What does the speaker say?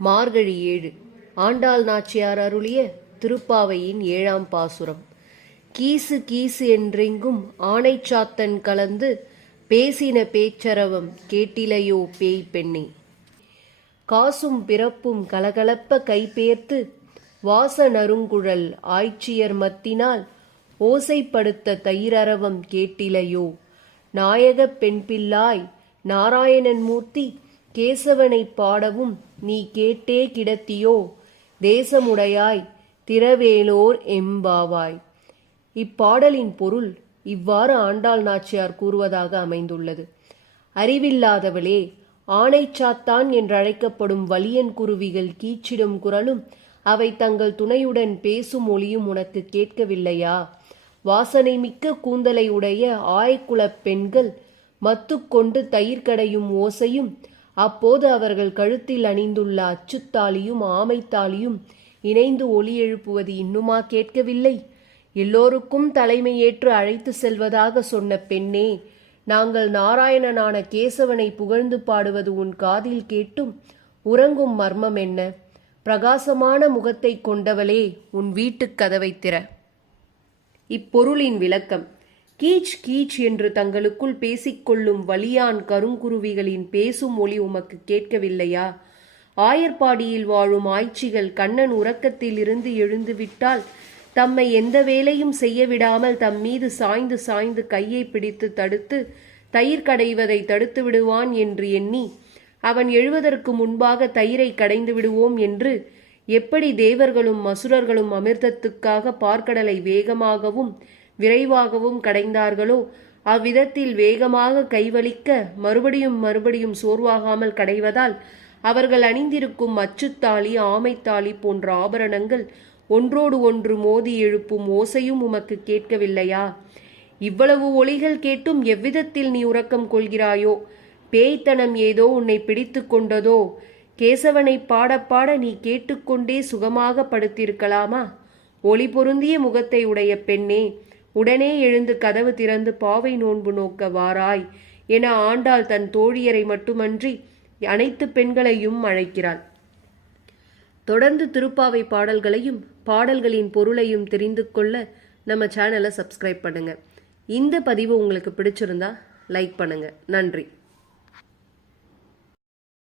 மார்கழி 7 ஆண்டாள் நாச்சியார் அருளிய திருப்பாவையின் 7ஆம் பாசுரம். கீசு கீசு என்றெங்கும் ஆனைச்சாத்தன் கலந்து பேசின பேச்சரவம் கேட்டிலையோ பேய் பெண்ணே. காசும் பிறப்பும் கலகலப்ப கைபேர்த்து வாச நறுங்குழல் ஆய்ச்சியர் மத்தினால் ஓசைப்படுத்த தயிரரவம் கேட்டிலையோ. நாயகப் பெண்பிள்ளாய் நாராயணன் மூர்த்தி கேசவனைப் பாடவும் நீ கேட்டே கிடத்தியோ. தேசமுடையாய் திரவேலோர் எம்பாவாய். இப்பாடலின் பொருள் இவ்வாறு ஆண்டாள் நாச்சியார் கூறுவதாக அமைந்துள்ளது. அறிவில்லாதவளே, ஆனைச்சாத்தான் என்றழைக்கப்படும் வலியன் குருவிகள் கீச்சிடும் குரலும் அவை தங்கள் துணையுடன் பேசும் ஒளியும் உனக்கு கேட்கவில்லையா? வாசனை மிக்க கூந்தலை உடைய ஆய்குலப் பெண்கள் மத்துக்கொண்டு தயிர் கடையும் ஓசையும், அப்போது அவர்கள் கழுத்தில் அணிந்துள்ள அச்சுத்தாலியும் ஆமைத்தாலியும் இணைந்து ஒலி எழுப்புவது இன்னுமா கேட்கவில்லை? எல்லோருக்கும் தலைமை ஏற்று அழைத்து செல்வதாக சொன்ன பெண்ணே, நாங்கள் நாராயணனான கேசவனை புகழ்ந்து பாடுவது உன் காதில் கேட்டும் உறங்கும் மர்மம் என்ன? பிரகாசமான முகத்தை கொண்டவளே, உன் வீட்டுக் கதவை திற. இப்பொருளின் விளக்கம்: கீச் கீச் என்று தங்களுக்குள் பேசிக்கொள்ளும் வலியான் கருங்குருவிகளின் பேசும் ஒலி உமக்கு கேட்கவில்லையா? ஆயர்பாடியில் வாழும் ஆய்ச்சிகள் கண்ணன் உறக்கத்தில் இருந்து எழுந்துவிட்டால் தம்மை எந்த வேலையும் செய்ய விடாமல் தம் மீது சாய்ந்து சாய்ந்து கையை பிடித்து தடுத்து தயிர் கடைவதை தடுத்து விடுவான் என்று எண்ணி அவன் எழுவதற்கு முன்பாக தயிரை கடைந்து விடுவோம் என்று எப்படி தேவர்களும் அசுரர்களும் அமிர்தத்துக்காக பார்க்கடலை வேகமாகவும் விரைவாகவும் கடைந்தார்களோ, அவ்விதத்தில் வேகமாக கைவலிக்க மறுபடியும் மறுபடியும் சோர்வாகாமல் கடைவதால் அவர்கள் அணிந்திருக்கும் அச்சுத்தாலி ஆமைத்தாலி போன்ற ஆபரணங்கள் ஒன்றோடு ஒன்று மோதி எழுப்பும் ஓசையும் உமக்கு கேட்கவில்லையா? இவ்வளவு ஒலிகள் கேட்டும் எவ்விதத்தில் நீ உறக்கம் கொள்கிறாயோ? பேய்த்தனம் ஏதோ உன்னை பிடித்து கொண்டதோ? கேசவனை பாடப்பாட நீ கேட்டுக்கொண்டே சுகமாக படுத்திருக்கலாமா? ஒளி பொருந்திய முகத்தை உடைய பெண்ணே, உடனே எழுந்து கதவு திறந்து பாவை நோன்பு நோக்க வாராய் என ஆண்டாள் தன் தோழியரை மட்டுமன்றி அனைத்து பெண்களையும் அழைக்கிறாள். தொடர்ந்து திருப்பாவை பாடல்களையும் பாடல்களின் பொருளையும் தெரிந்து கொள்ள நம்ம சேனலை சப்ஸ்கிரைப் பண்ணுங்க. இந்த பதிவு உங்களுக்கு பிடிச்சிருந்தா லைக் பண்ணுங்க. நன்றி.